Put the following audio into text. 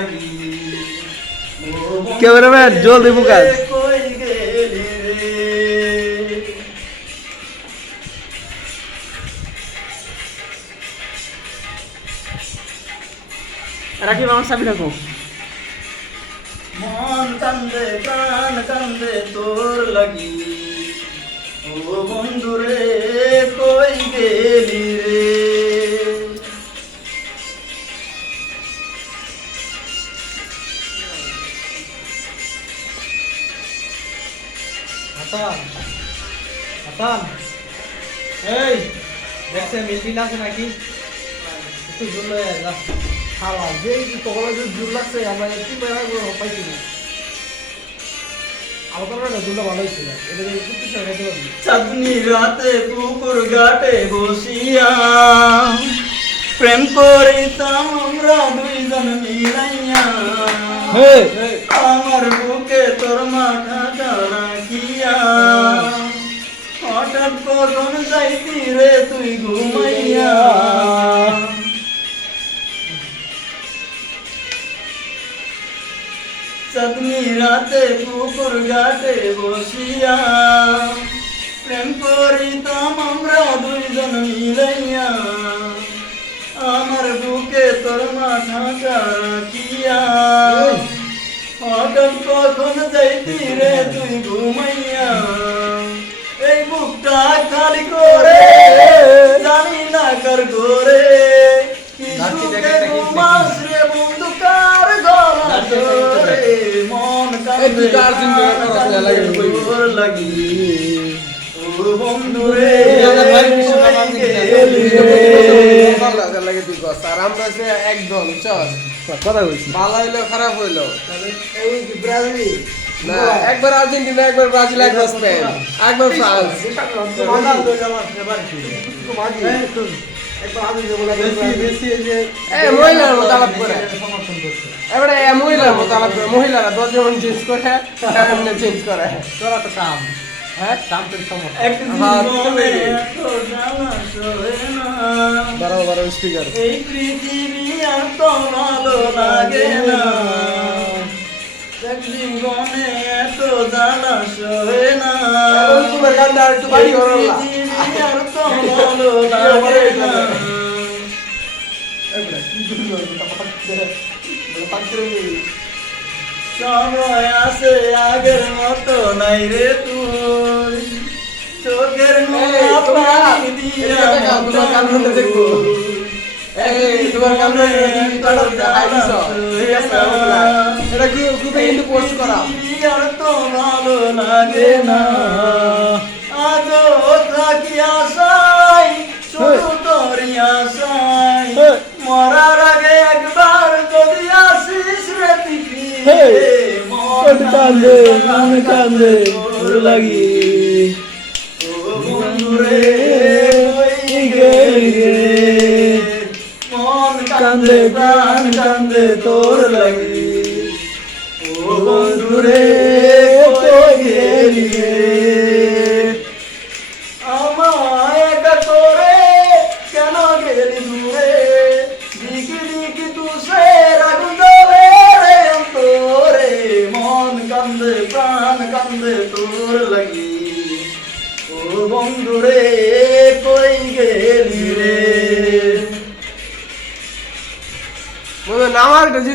লাগি ক্যামেরাম্যান জলদি ফোকাস কই গেলি রে রাখি মামা চাবি রাখো মন কান্দে প্রাণ কান্দে তোর লাগি ও বন্ধু রে কই গেলি রে হাসান হাসান এই দেখছে মিলবিল আছে নাকি একটু জোর লয়ে যা খাওয়া যে তখন যে জোর লাগছে আমরা একটু বেড়া করে পাইছি না আমার জোরটা ভালো হয়েছিল এটা একটু কিছু খাইতে পারবি চাঁদনি রাতে পুকুর ঘাটে বসিয়া প্রেম করিতাম আমরা দুইজন মিলাইয়া আমার বুকে তোর মাথাটা রাখিয়া হঠাৎ কখন যাইতি রে তুই ঘুমাইয়া চাঁদনি রাতে পুকুর ঘাটে বসিয়া প্রেম করিতাম আমরা দুইজন মিলাইয়া আমার বুকে তোর মাথাটা রাখিয়া হঠাৎ কখন যাইতি রে তুই ঘুমাইয়া এই বুকটা খালি করে জানি না কার ঘরে কি সুখে ঘুমাস রে বন্ধু কার গলা ধরে মন কান্দে তোর লাগি ও বন্ধু রে একদম চল কথা বলছি ভালো হইলো খারাপ হইলো এই ব্রাজিল না একবার আর্জেন্টিনা একবার ব্রাজিল একবার স্পেন একবার ফ্রান্স মহিলার মতো আলাপ করে এবারে মহিলার মতো আলাপ করে মহিলারা 10 জন চেঞ্জ করে চেঞ্জ করে তোরা তো কাম হ্যাঁ কাম তো বড় স্পিকার এই পৃথিবী আর তো ভালো লাগে না জীবনে এত জ্বালা সহে না তোমার গানটা একটু বাড়ি করো না পৃথিবী আর তো ভালো লাগে না সময় আছে আগের মতো নাই রে তুই চোখের পানি দিয়া তোমার কামরা এটা গ্রুপে কিন্তু পোস্ট করা আর তো ভালো লাগে না আজও থাকি আশাই শুধু তোরই আশাই মরার আগে একবার যদি আসিস রে ফিরে মন কান্দে তোর লাগি ও বন্ধু রে কই গেলি রে মন কান্দে প্রাণ কান্দে তোর লাগি ও বন্ধু রে কই গেলি রে আমায় একা করে কেন গেলি দূরে দিকি দিকি তুষে আগুন জ্বলে রে অন্তরে মন কান্দে প্রাণ কান্দে তোর লাগি ও বন্ধু রে কই গেলি রে নামার যদি